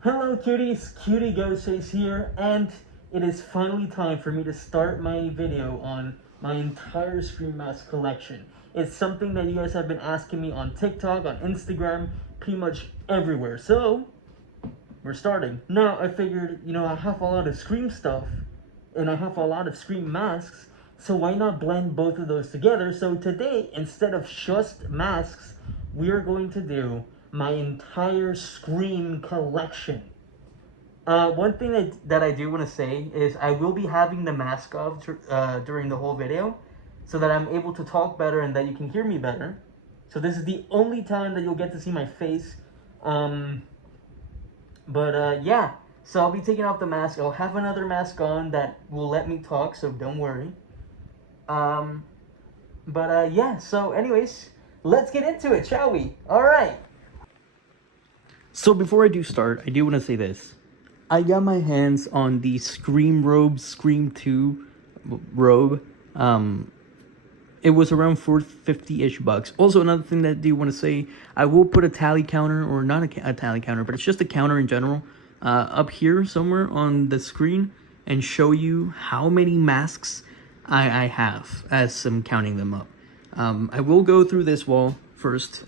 Hello cuties, Cutie Ghostface here, and it is finally time for me to start my video on my entire Scream Mask collection. It's something that you guys have been asking me on TikTok, on Instagram, pretty much everywhere. So, we're starting. Now, I figured, I have a lot of Scream stuff, and I have a lot of Scream masks, so why not blend both of those together? So today, instead of just masks, we are going to do my entire Scream collection. One thing that I do want to say is I will be having the mask off during the whole video so that I'm able to talk better and that you can hear me better. So this is the only time that you'll get to see my face. Yeah, so I'll be taking off the mask. I'll have another mask on that will let me talk, so don't worry. Yeah, so anyways, let's get into it, shall we? All right. So before I do start, I do want to say this. I got my hands on the Scream Robe Scream 2 robe. It was around $450-ish bucks. Also, another thing that I do want to say, I will put a tally counter, or not a tally counter, but it's just a counter in general, up here somewhere on the screen, and show you how many masks I have as I'm counting them up. I will go through this wall first,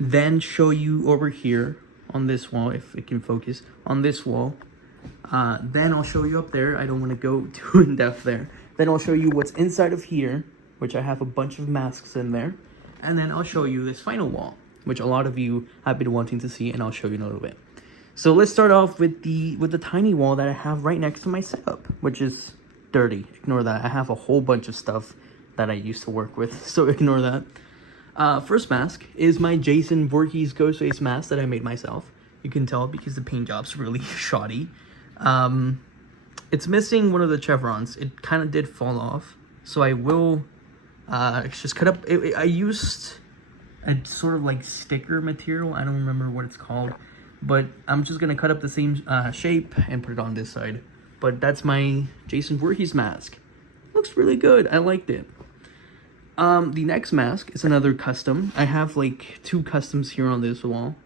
then show you over here on this wall, if it can focus, on this wall. Then I'll show you up there. I don't want to go too in depth there. Then I'll show you what's inside of here, which I have a bunch of masks in there. And then I'll show you this final wall, which a lot of you have been wanting to see, and I'll show you in a little bit. So let's start off with the tiny wall that I have right next to my setup, which is dirty. Ignore that. I have a whole bunch of stuff that I used to work with, so ignore that. First mask is my Jason Voorhees Ghostface mask that I made myself. You can tell because the paint job's really shoddy. It's missing one of the chevrons. It kind of did fall off, so I will just cut up. I used a sort of like sticker material. I don't remember what it's called, but I'm just gonna cut up the same shape and put it on this side. But that's my Jason Voorhees mask. Looks really good. I liked it. The next mask is another custom. I have like 2 customs here on this wall.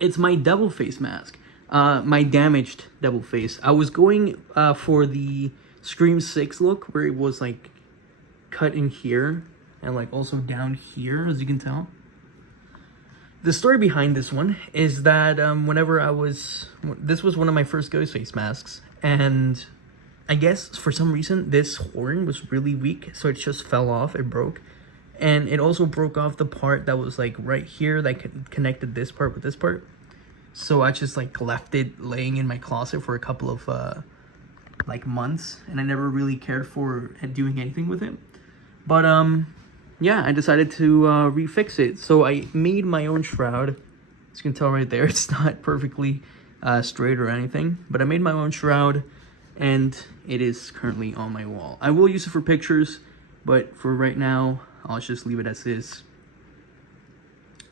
It's my devil face mask. My damaged devil face. I was going for the Scream 6 look, where it was like cut in here and like also down here, as you can tell. The story behind this one is that this was one of my first Ghostface masks, and I guess for some reason this horn was really weak, so it just fell off. It broke, and it also broke off the part that was like right here that connected this part with this part. So I just like left it laying in my closet for a couple of like months, and I never really cared for doing anything with it. But yeah, I decided to refix it. So I made my own shroud. As you can tell right there, it's not perfectly straight or anything, but I made my own shroud, and it is currently on my wall. I will use it for pictures, but for right now, I'll just leave it as is.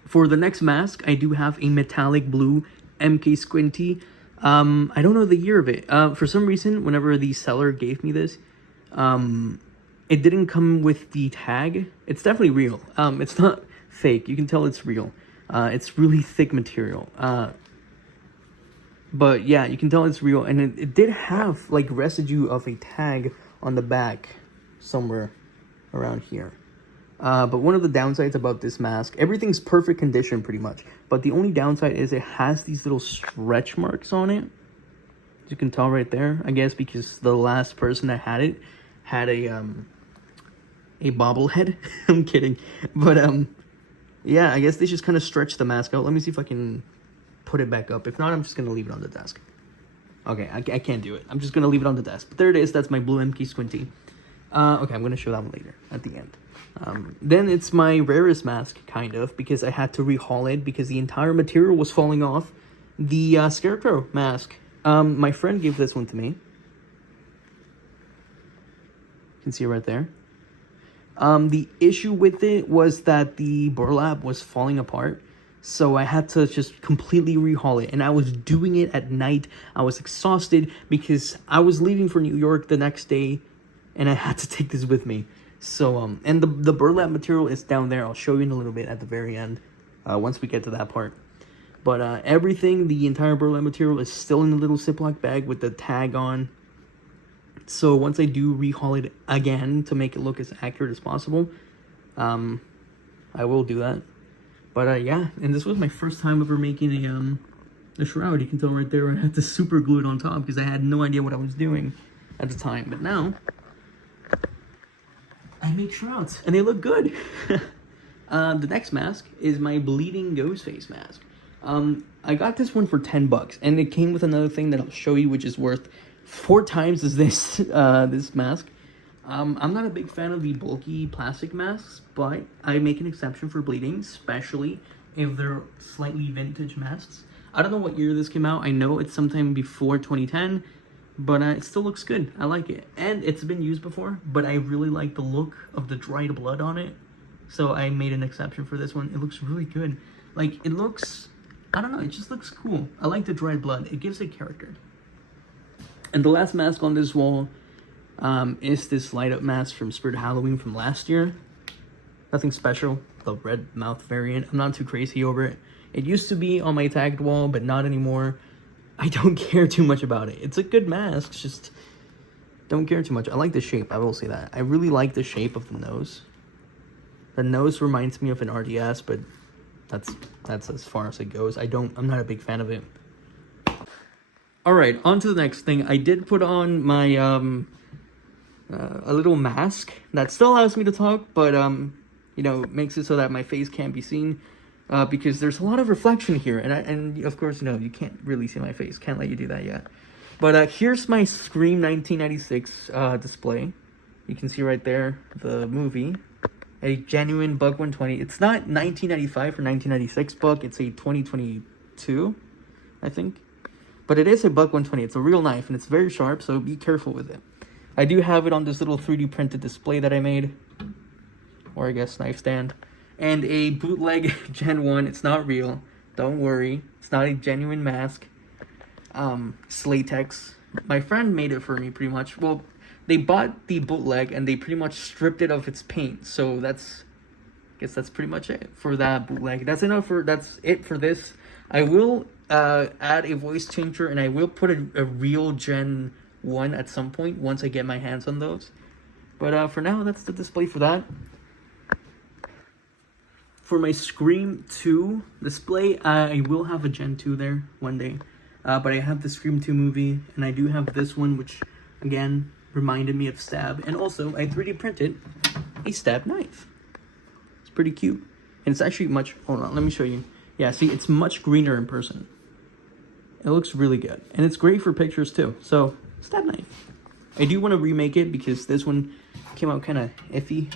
For the next mask, I do have a metallic blue MK Squinty. I don't know the year of it. For some reason, whenever the seller gave me this, it didn't come with the tag. It's definitely real. It's not fake. You can tell it's real. It's really thick material. But yeah, you can tell it's real. And it did have like residue of a tag on the back somewhere around here. But one of the downsides about this mask, everything's perfect condition pretty much, but the only downside is it has these little stretch marks on it. As you can tell right there, I guess because the last person that had it had a bobblehead. I'm kidding. But yeah, I guess they just kind of stretch the mask out. Let me see if I can put it back up. If not, I'm just gonna leave it on the desk. Okay, I can't do it. I'm just gonna leave it on the desk. But there it is. That's my blue MK Squinty. Okay, I'm gonna show that one later at the end. Then it's my rarest mask, kind of, because I had to rehaul it because the entire material was falling off. The Scarecrow mask. My friend gave this one to me. You can see it right there. The issue with it was that the burlap was falling apart, so I had to just completely rehaul it, and I was doing it at night. I was exhausted because I was leaving for New York the next day, and I had to take this with me. So, and the burlap material is down there. I'll show you in a little bit at the very end, once we get to that part. But everything, the entire burlap material is still in the little Ziploc bag with the tag on. So once I do rehaul it again to make it look as accurate as possible, I will do that. But yeah, and this was my first time ever making a shroud. You can tell right there I had to super glue it on top because I had no idea what I was doing at the time. But now I make shrouds and they look good. The next mask is my bleeding ghost face mask. I got this one for $10 and it came with another thing that I'll show you, which is worth 4 times as this this mask. I'm not a big fan of the bulky plastic masks, but I make an exception for bleeding, especially if they're slightly vintage masks. I don't know what year this came out. I know it's sometime before 2010, but it still looks good. I like it. And it's been used before, but I really like the look of the dried blood on it. So I made an exception for this one. It looks really good. Like, it looks, I don't know, it just looks cool. I like the dried blood. It gives it character. And the last mask on this wall is this light up mask from Spirit Halloween from last year. Nothing special, the red mouth variant. I'm not too crazy over it. It used to be on my tagged wall, but not anymore. I don't care too much about it. It's a good mask, just don't care too much. I like the shape, I will say that. I really like the shape of the nose. The nose reminds me of an RDS, but that's as far as it goes. I'm not a big fan of it. Alright, on to the next thing. I did put on my a little mask that still allows me to talk, but you know, makes it so that my face can't be seen, because there's a lot of reflection here, and of course, no, you can't really see my face. Can't let you do that yet. But here's my Scream 1996 display. You can see right there the movie, a genuine Buck 120. It's not 1995 or 1996 Buck. It's a 2022, I think. But it is a Buck 120. It's a real knife, and it's very sharp, so be careful with it. I do have it on this little 3D printed display that I made, or I guess knife stand, and a bootleg Gen 1. It's not real. Don't worry. It's not a genuine mask. It's latex. My friend made it for me, pretty much. Well, they bought the bootleg, and they pretty much stripped it of its paint. So I guess that's pretty much it for that bootleg. That's it for this. I will add a voice changer, and I will put a real Gen 1 at some point once I get my hands on those. But for now, that's the display for that. For my Scream 2 display, I will have a Gen 2 there one day. But I have the Scream 2 movie, and I do have this one, which, again, reminded me of Stab. And also, I 3D printed a Stab knife. It's pretty cute. And it's actually much... Hold on, let me show you. Yeah, see, it's much greener in person. It looks really good. And it's great for pictures, too. So, Stab knife. I do want to remake it because this one came out kind of iffy.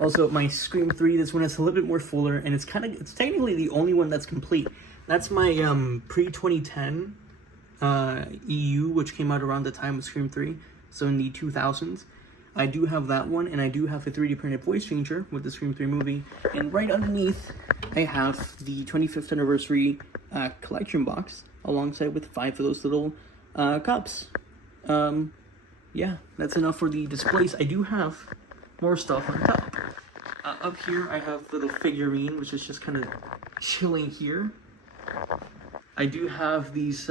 Also, my Scream 3, this one is a little bit more fuller, and it's technically the only one that's complete. That's my pre-2010 EU, which came out around the time of Scream 3, so in the 2000s. I do have that one, and I do have a 3D printed voice changer with the Scream 3 movie. And right underneath, I have the 25th anniversary collection box, alongside with 5 of those little cups. Yeah, that's enough for the displays. I do have more stuff on top. Up here, I have little figurine, which is just kind of chilling here. I do have these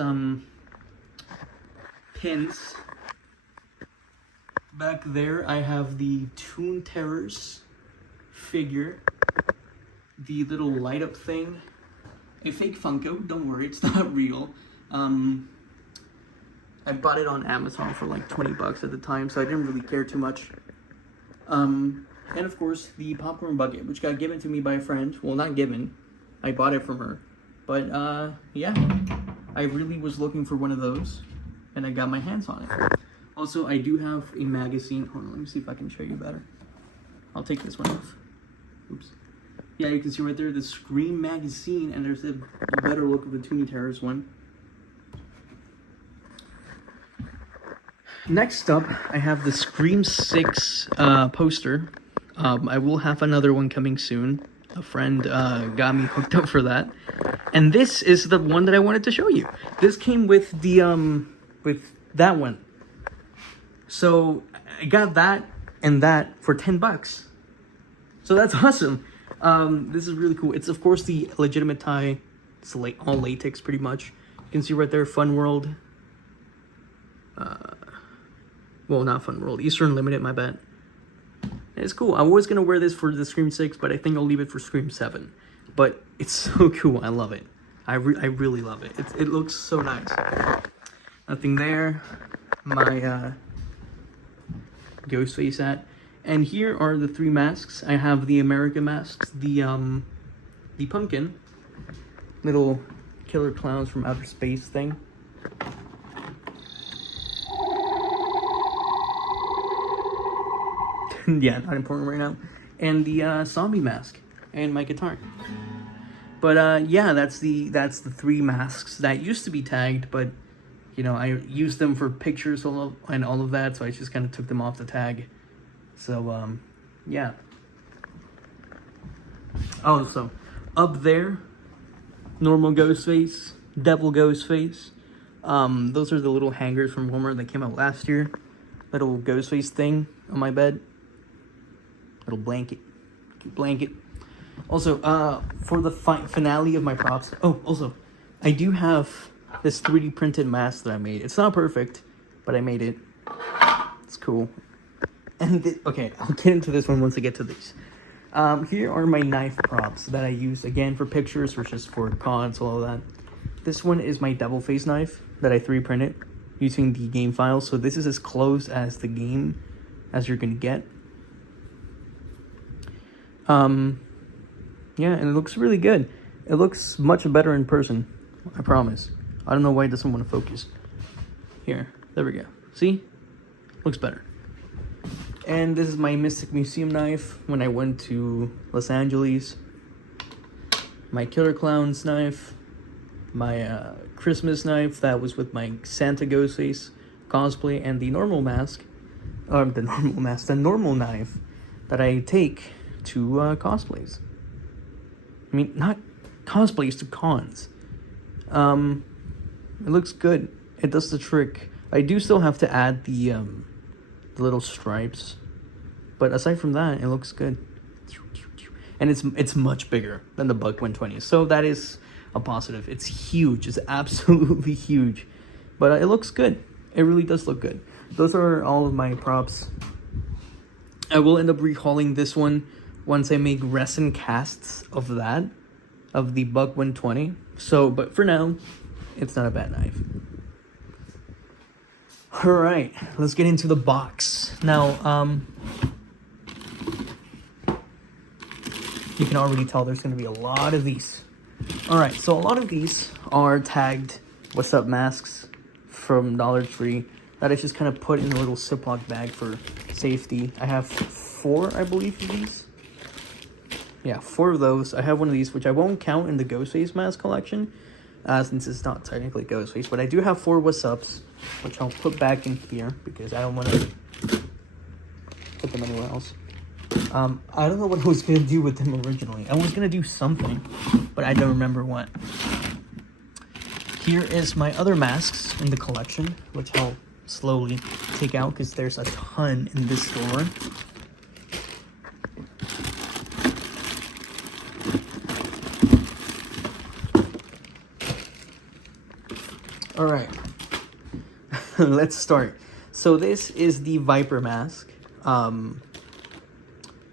pins. Back there, I have the Toon Terrors figure, the little light up thing, a fake Funko. Don't worry, it's not real. I bought it on Amazon for like $20 at the time, so I didn't really care too much. And of course, the popcorn bucket, which got given to me by a friend. Well, not given. I bought it from her. But, yeah. I really was looking for one of those, and I got my hands on it. Also, I do have a magazine. Hold on, let me see if I can show you better. I'll take this one off. Oops. Yeah, you can see right there the Scream magazine, and there's a better look of the Toon Terrors one. Next up, I have the Scream 6 poster. I will have another one coming soon. A friend got me hooked up for that. And this is the one that I wanted to show you. This came with the with that one. So I got that and that for $10. So that's awesome. This is really cool. It's of course the legitimate tie. It's all latex pretty much. You can see right there, Fun World. Well, not Fun World, Eastern Limited, my bad. And it's cool. I was gonna wear this for the Scream 6, but I think I'll leave it for Scream 7. But it's so cool. I love it. I really love it. It looks so nice. Nothing there. My Ghostface hat. And here are the 3 masks. I have the American masks, the pumpkin, little killer clowns from outer space thing. Yeah, not important right now. And the zombie mask and my guitar. But yeah, that's the 3 masks that used to be tagged, but you know, I used them for pictures and all of that, so I just kind of took them off the tag. So yeah. Oh, so up there, normal Ghostface, Devil Ghostface. Those are the little hangers from Walmart that came out last year. Little Ghostface thing on my bed. Little blanket. Cute blanket. Also, for the finale of my props. Oh, also, I do have this 3D printed mask that I made. It's not perfect, but I made it. It's cool. And okay, I'll get into this one once I get to these. Here are my knife props that I use again for pictures or just for cons, all of that. This one is my Devil Face knife that I 3D printed using the game file. So this is as close as the game as you're gonna get. Yeah, and it looks really good. It looks much better in person, I promise. I don't know why it doesn't want to focus. Here, there we go. See? Looks better. And this is my Mystic Museum knife when I went to Los Angeles. My Killer Clowns knife. My Christmas knife that was with my Santa Ghostface cosplay. And the normal mask. The normal knife that I take to cosplays. I mean, not cosplays, to cons. It looks good. It does the trick. I do still have to add the little stripes, but aside from that, it looks good. And it's much bigger than the Buck 120, so that is a positive. It's huge. It's absolutely huge, but it looks good. It really does look good. Those are all of my props. I will end up rehauling this one once I make resin casts of that, of the Buck 120. So, but for now, it's not a bad knife. Alright, let's get into the box. Now, you can already tell there's going to be a lot of these. Alright, so a lot of these are tagged What's Up masks from Dollar Tree that I just kind of put in a little Ziploc bag for safety. I have 4, I believe, of these. Yeah, 4 of those. I have one of these, which I won't count in the Ghostface mask collection, since it's not technically Ghostface. But I do have 4 What's Ups, which I'll put back in here because I don't want to put them anywhere else. I don't know what I was going to do with them originally. I was going to do something, but I don't remember what. Here is my other masks in the collection, which I'll slowly take out because there's a ton in this store. Alright, let's start. So this is the Viper mask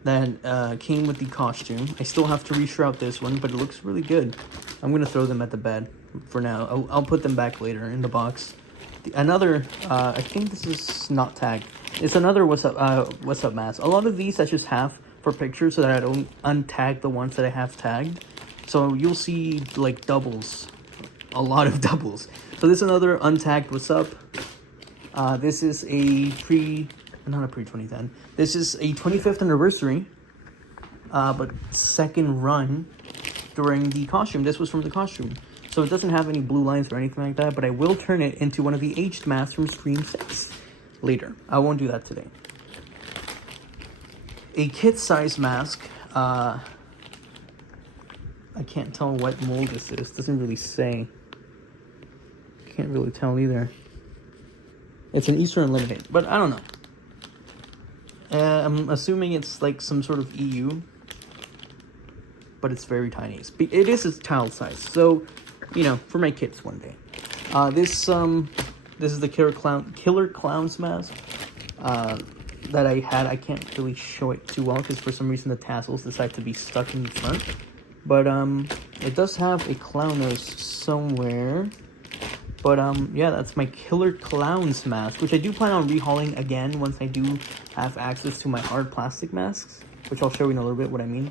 that came with the costume. I still have to reshroud this one, but it looks really good. I'm going to throw them at the bed for now. I'll put them back later in the box. Another, I think this is not tagged. It's another What's Up mask. A lot of these I just have for pictures so that I don't untag the ones that I have tagged. So you'll see like doubles. A lot of doubles. So this is another untagged What's Up. This is a not a pre-2010. This is a 25th anniversary, but second run during the costume. This was from the costume. So it doesn't have any blue lines or anything like that, but I will turn it into one of the aged masks from Scream 6 later. I won't do that today. A kit-size mask. I can't tell what mold this is. Doesn't really say. Can't really tell either. It's an Eastern Limited, but I don't know. I'm assuming it's like some sort of EU. but it's very tiny. It is a child size, so you know, for my kids one day. This is the Killer Clowns mask that I had. I can't really show it too well because for some reason the tassels decide to be stuck in the front. But it does have a clown nose somewhere. But yeah, that's my Killer Clowns mask, which I do plan on rehauling again once I do have access to my hard plastic masks, which I'll show you in a little bit what I mean.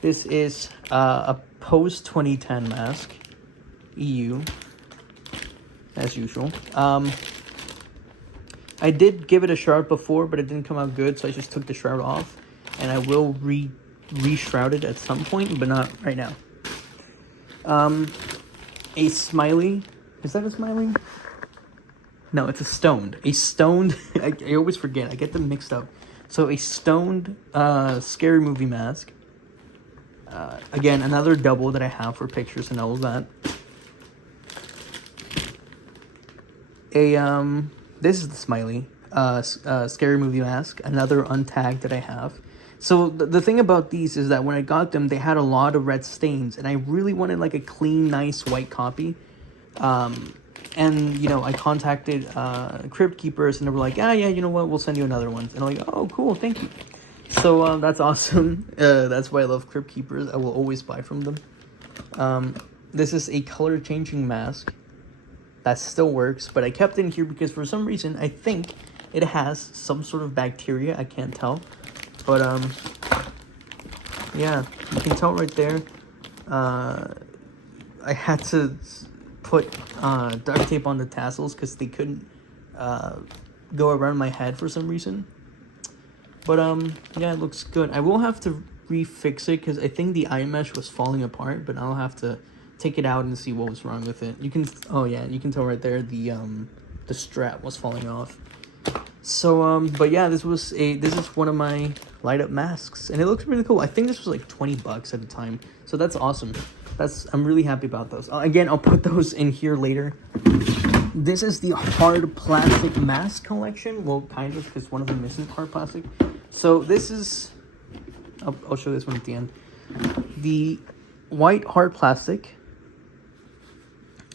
This is a post 2010 mask, EU, as usual. I did give it a shroud before, but it didn't come out good, so I just took the shroud off, and I will re-shroud it at some point, but not right now. A smiley. Is that a smiley? No, it's a stoned. A stoned. I always forget. I get them mixed up. So a stoned scary movie mask. Again, another double that I have for pictures and all of that. This is the smiley scary movie mask. Another untagged that I have. So the thing about these is that when I got them, they had a lot of red stains, and I really wanted like a clean, nice white copy. And you know, I contacted Crypt Keepers, and they were like, yeah, you know what, we'll send you another one. And I'm like, oh, cool, thank you. So that's awesome. That's why I love Crypt Keepers. I will always buy from them. This is a color changing mask that still works, but I kept it in here because for some reason I think it has some sort of bacteria. I can't tell, but yeah, you can tell right there. I had to put duct tape on the tassels because they couldn't go around my head for some reason. But yeah, it looks good. I will have to refix it because I think the eye mesh was falling apart, but I'll have to take it out and see what was wrong with it. You can, oh yeah, you can tell right there the strap was falling off. So but yeah, this is one of my light up masks, and it looks really cool. I think this was like $20 at the time, so that's awesome. I'm really happy about those. Again, I'll put those in here later. This is the hard plastic mask collection. Well, kind of, because one of them isn't hard plastic. So this is, I'll show this one at the end. The white hard plastic.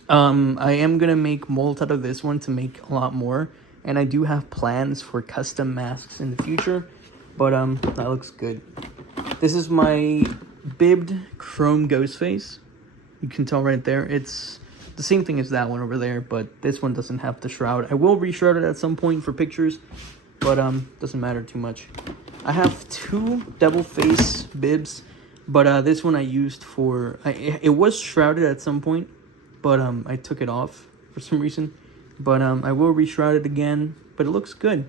I am gonna make molds out of this one to make a lot more, and I do have plans for custom masks in the future. But that looks good. This is my bibbed chrome ghost face. You can tell right there. It's the same thing as that one over there, but this one doesn't have the shroud. I will re-shroud it at some point for pictures, but doesn't matter too much. I have two double face bibs, but this one I used for it was shrouded at some point, but I took it off for some reason. But I will re-shroud it again, but it looks good.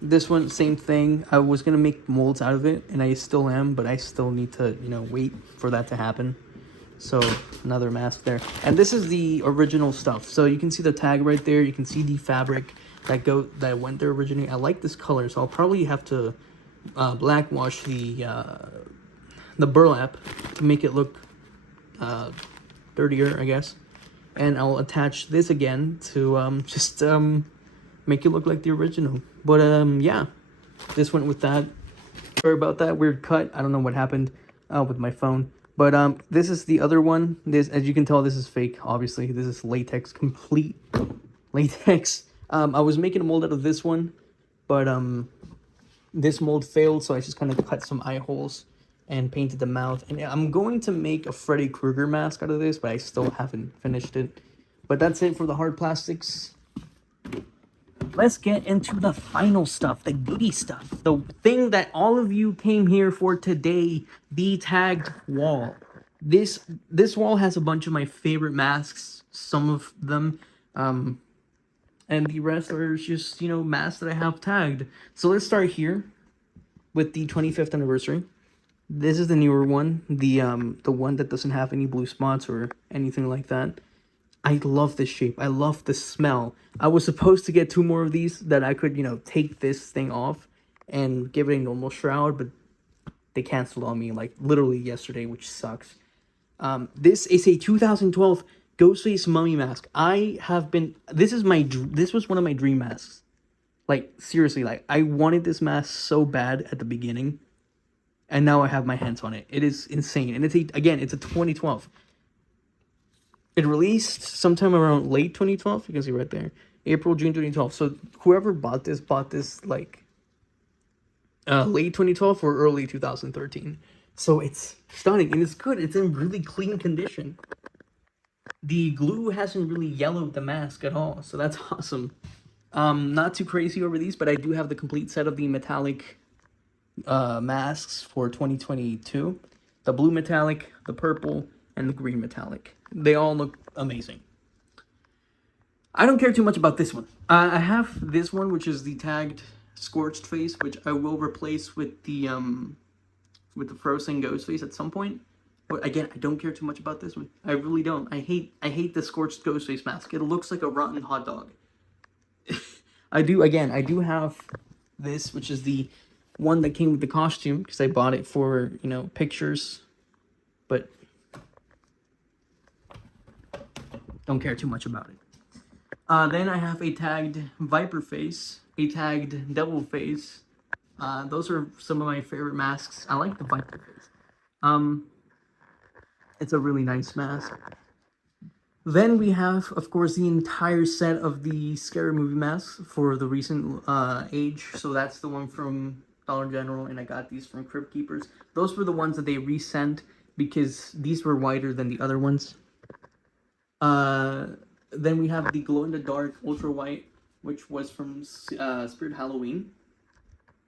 This one, same thing. I was gonna make molds out of it, and I still am, but I still need to, you know, wait for that to happen. So another mask there, and this is the original stuff. So you can see the tag right there. You can see the fabric that went there originally. I like this color, so I'll probably have to black wash the burlap to make it look dirtier, I guess. And I'll attach this again to just make it look like the original. But yeah, this went with that. Sorry about that weird cut. I don't know what happened with my phone. But this is the other one. This, as you can tell, this is fake. Obviously, this is latex, complete latex. I was making a mold out of this one, but this mold failed, so I just kind of cut some eye holes and painted the mouth. And I'm going to make a Freddy Krueger mask out of this, but I still haven't finished it. But that's it for the hard plastics. Let's get into the final stuff, the goodie stuff. The thing that all of you came here for today, the tagged wall. This wall has a bunch of my favorite masks, some of them, and the rest are just, you know, masks that I have tagged. So let's start here with the 25th anniversary. This is the newer one, the one that doesn't have any blue spots or anything like that. I love this shape. I love the smell. I was supposed to get 2 more of these that I could, you know, take this thing off and give it a normal shroud, but they canceled on me like literally yesterday, which sucks. This is a 2012 Ghostface mummy mask. This was one of my dream masks. Like seriously, like I wanted this mask so bad at the beginning. and now I have my hands on it. It is insane, and it's a 2012. It released sometime around late 2012. You can see right there, April, June 2012. So whoever bought this like late 2012 or early 2013. So it's stunning and it's good. It's in really clean condition. The glue hasn't really yellowed the mask at all, so that's awesome. Not too crazy over these, but I do have the complete set of the metallic masks for 2022. The blue metallic, the purple, and the green metallic. They all look amazing. I don't care too much about this one. I have this one, which is the tagged scorched face, which I will replace with the frozen ghost face at some point. But again, I don't care too much about this one. I really don't. I hate the scorched ghost face mask. It looks like a rotten hot dog. I do have this, which is the one that came with the costume, because I bought it for, you know, pictures. But don't care too much about it. Then I have a tagged viper face, a tagged devil face. Those are some of my favorite masks. I like the viper face. It's a really nice mask. Then we have, of course, the entire set of the Scary Movie masks for the recent age. So that's the one from Dollar General, and I got these from Crypt Keepers. Those were the ones that they resent because these were wider than the other ones. Then we have the glow-in-the-dark ultra white, which was from Spirit Halloween.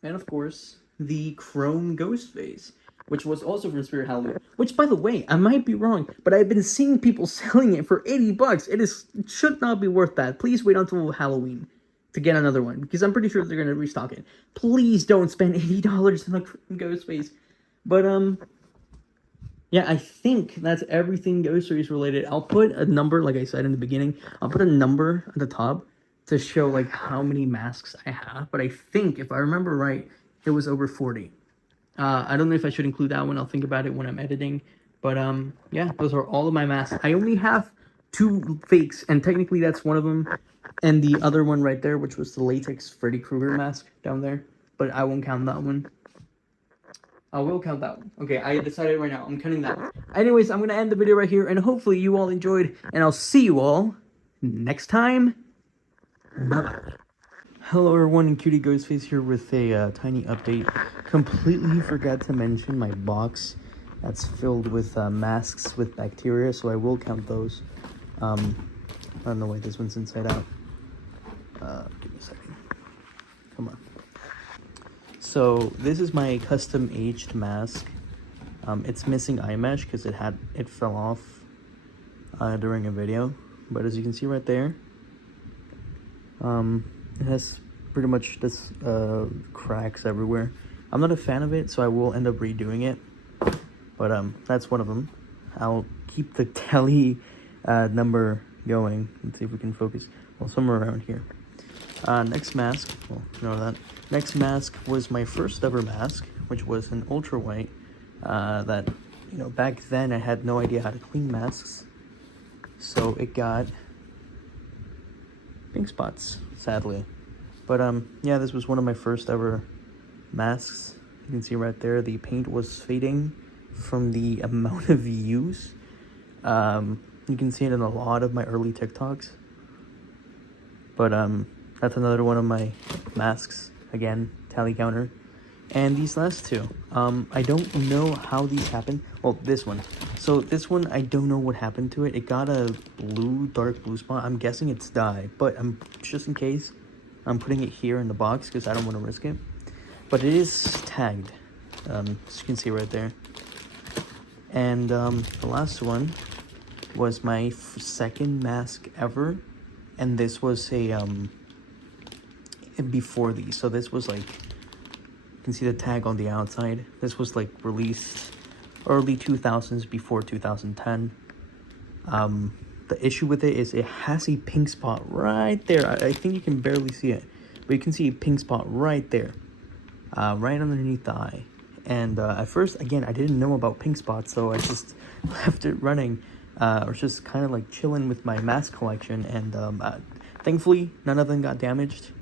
And of course, the chrome ghost face, which was also from Spirit Halloween. Which, by the way, I might be wrong, but I've been seeing people selling it for $80. It should not be worth that. Please wait until Halloween to get another one, because I'm pretty sure they're gonna restock it. Please don't spend $80 on a ghost face. But yeah, I think that's everything Ghost Race related. I'll put a number, like I said in the beginning. I'll put a number at the top to show like how many masks I have. But I think, if I remember right, it was over 40. I don't know if I should include that one. I'll think about it when I'm editing. But yeah, those are all of my masks. I only have 2 fakes, and technically that's one of them. And the other one right there, which was the latex Freddy Krueger mask down there. But I won't count that one. I will count that one. Okay, I decided right now. I'm counting that one. Anyways, I'm going to end the video right here, and hopefully you all enjoyed, and I'll see you all next time. Bye-bye. Hello everyone, Cutie Ghostface here with a tiny update. Completely forgot to mention my box that's filled with masks with bacteria, so I will count those. I don't know why this one's inside out. Give me a second. Come on. So this is my custom aged mask. It's missing eye mesh because it fell off during a video, but as you can see right there, it has pretty much this cracks everywhere. I'm not a fan of it, so I will end up redoing it, but that's one of them. I'll keep the tally number going. Let's see if we can focus. Well, somewhere around here. Next mask, well, ignore that. Next mask was my first ever mask, which was an ultra white. That, you know, back then I had no idea how to clean masks, so it got pink spots, sadly. But yeah, this was one of my first ever masks. You can see right there, the paint was fading from the amount of use. You can see it in a lot of my early TikToks. But that's another one of my masks. Again, tally counter. And these last two, I don't know how these happened. Well, this one. So this one, I don't know what happened to it. It got a dark blue spot. I'm guessing it's dye, but just in case, I'm putting it here in the box because I don't want to risk it. But it is tagged, as you can see right there. And the last one was my second mask ever, and this was a before these. So this was like, you can see the tag on the outside. This was like released early 2000s, before 2010. The issue with it is it has a pink spot right there. I think you can barely see it, but you can see a pink spot right there, right underneath the eye. And at first, again, I didn't know about pink spots, so I just left it running, or just kind of like chilling with my mask collection. And thankfully, none of them got damaged.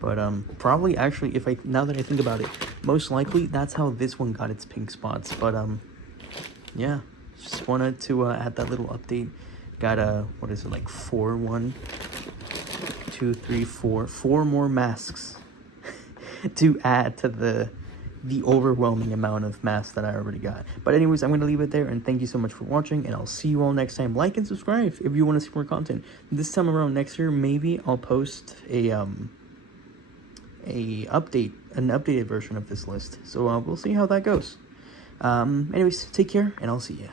But probably actually, if I now that I think about it, most likely that's how this one got its pink spots. But yeah, just wanted to add that little update. Got what is it, like 4, 1, 2, 3, 4, 4 more masks to add to the overwhelming amount of masks that I already got. But anyways, I'm going to leave it there, and thank you so much for watching, and I'll see you all next time. Like and subscribe if you want to see more content. This time around next year, maybe I'll post an updated version of this list. So we'll see how that goes. Anyways, take care, and I'll see ya.